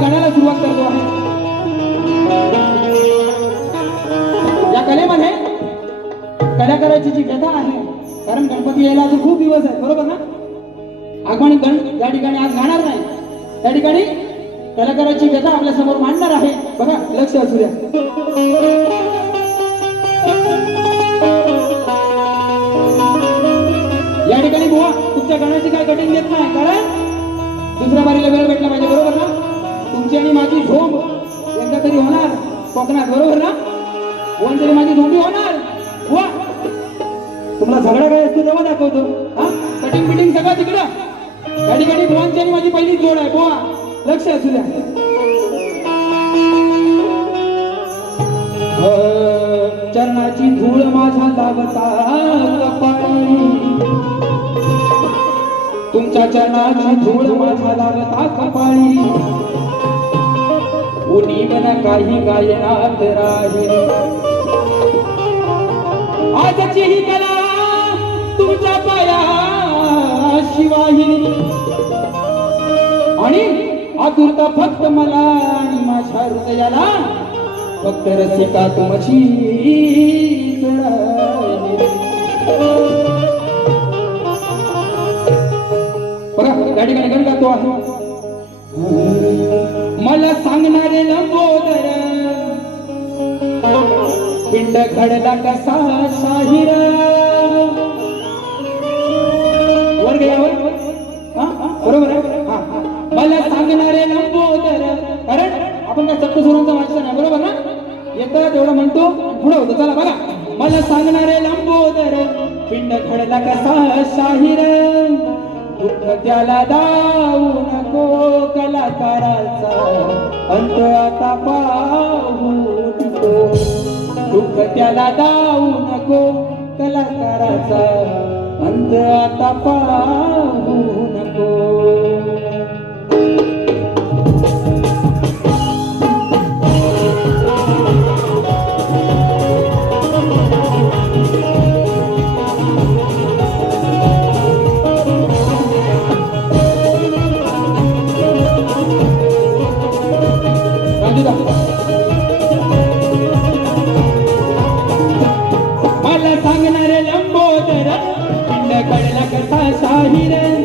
गाण्याला सुरुवात करतो आहे या कलेमध्ये कलाकाराची जी व्यथा आहे कारण गणपती यायला अजून खूप दिवस आहेत बरोबर ना? आपण गण या ठिकाणी आज गाणार नाही. त्या ठिकाणी कलाकाराची व्यथा आपल्यासमोर मांडणार आहे. बघा लक्ष असू द्या. या ठिकाणी बुवा तुमच्या गाण्याची काय कटिंग घेत नाही कारण दुसऱ्या बारीला वेळ भेटला पाहिजे बरोबर ना? तुमची आणि माझी झोंब एकदा तरी होणार. कोकणात बरोबर ना कोण तरी माझी झोंबी होणार. वा. तुम्हाला झगडा काय असतो तेव्हा दाखवतो. हा? कटिंग बिटिंग सगळं तिकडं. या ठिकाणी बुवांची आणि माझी पहिली जोड आहे. बोवा लक्ष असू द्या. चरणाची धूळ माझा लावता कपाळी. तुमच्या चरणाची धूळ माझा लावता कपाळी. काही गायनात राहील आजची ही कला तुमच्या पाया शिवाही. आणि आतुरता फक्त मला आणि माझ्या हृदयाला फक्त रसिका तुमची बघा या ठिकाणी गण गातो आहे. मला सांगणारे लंबो पिंड खडला कसा शाहीर वर गेल्यावर बरोबर आहे? हा. मला सांगणारे लंबोदर कारण आपण काय चक्क सुरांचा वाचन नाही बरोबर ना? येतं तेवढं म्हणतो पुढं होतो. चला बघा. मला सांगणारे लंबोदर पिंड खडला कसा शाहीर दुःख त्याला दाऊ नको कलाकाराचा अंत आता पाहू नको. दुःख त्याला दाऊ नको कलाकाराचा अंत आता पाहू. पडला कसा शाहीर.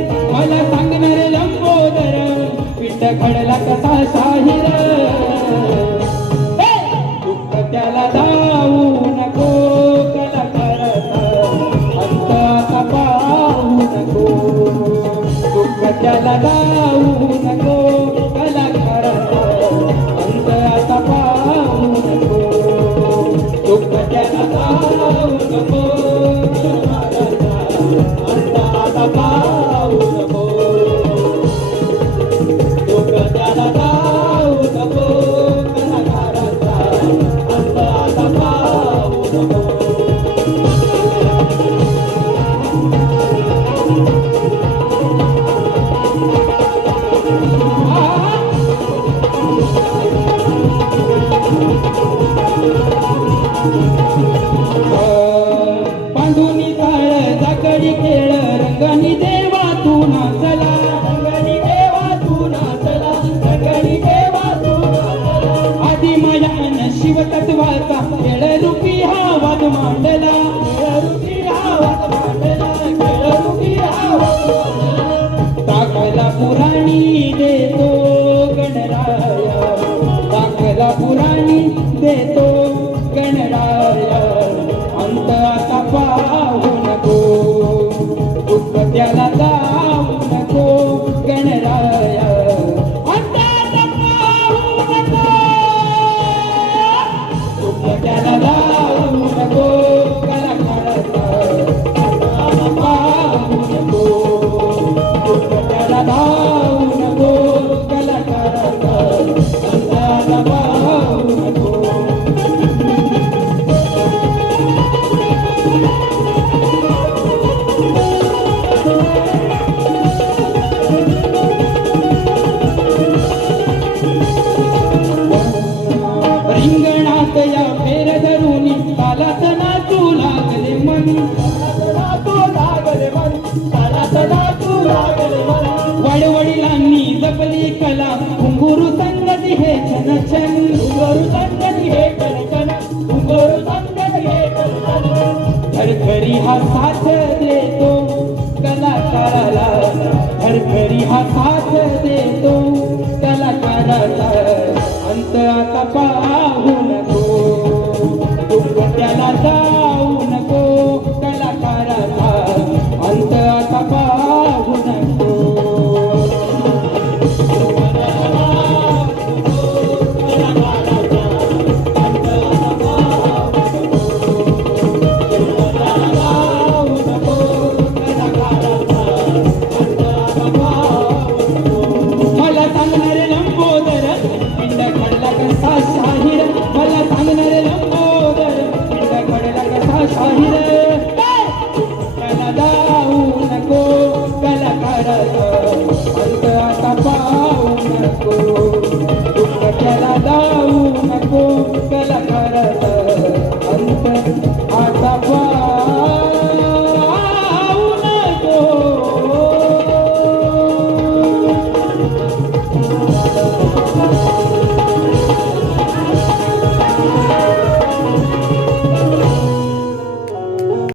हा साथ देतो कलाकाराला घरघरी हा साथ देतो कलाकाराला अंत आता पाहू नको. त्याला